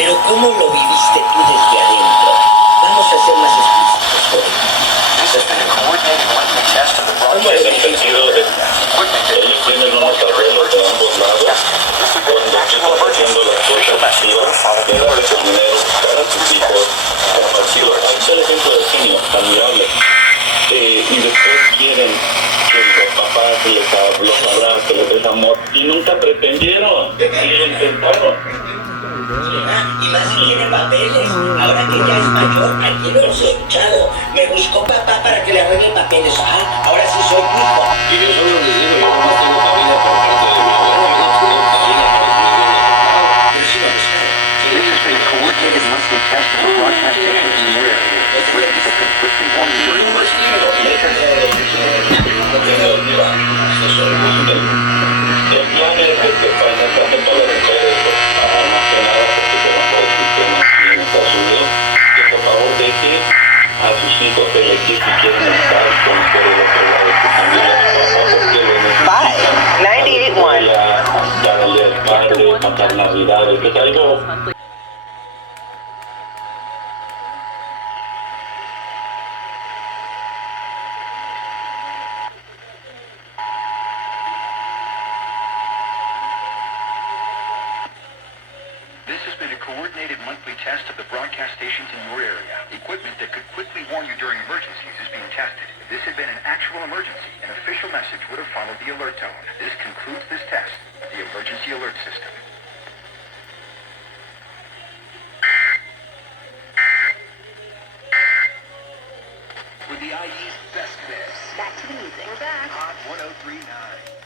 Pero ¿cómo lo viviste tú desde adentro? Vamos a ser más explícitos, joven. En el sentido de ellos tienen unos arreglos de ambos lados cuando están haciendo las cosas activas de darle dinero para sus hijos partidos. Ahí está el ejemplo del genio, admirable. Y después quieren que los papás los abracen, les den amor, y nunca pretendieron, y lo intentaron. Y más si tiene papeles. Ahora que ya es mayor, aquí lo hemos escuchado. Me buscó papá para que le arregle papeles. Ah, ahora sí soy hijo. Y yo solo les digo, yo nomás tengo familia por parte de mi abuelo, no tengo familia para que me den la palabra. Pero sí me buscaron. This has been a coordinated monthly test of the broadcast stations in your area. Equipment that could quickly warn you during emergencies is being tested. El plan es que para tratar de poder esto, más que nada porque se bajó el sistema aquí en Estados Unidos, que por favor deje a sus hijos elegir si quieren estar con por el otro lado de su familia, porque lo necesitan. 98.1. Darle al padre, pasar navidades, que es algo. This has been a coordinated monthly test of the broadcast stations in your area. Equipment that could quickly warn you during emergencies is being tested. If this had been an actual emergency, an official message would have followed the alert tone. This concludes this test of the emergency alert system. With the IE's best mix. Back to the music. We're back. Hot 103.9.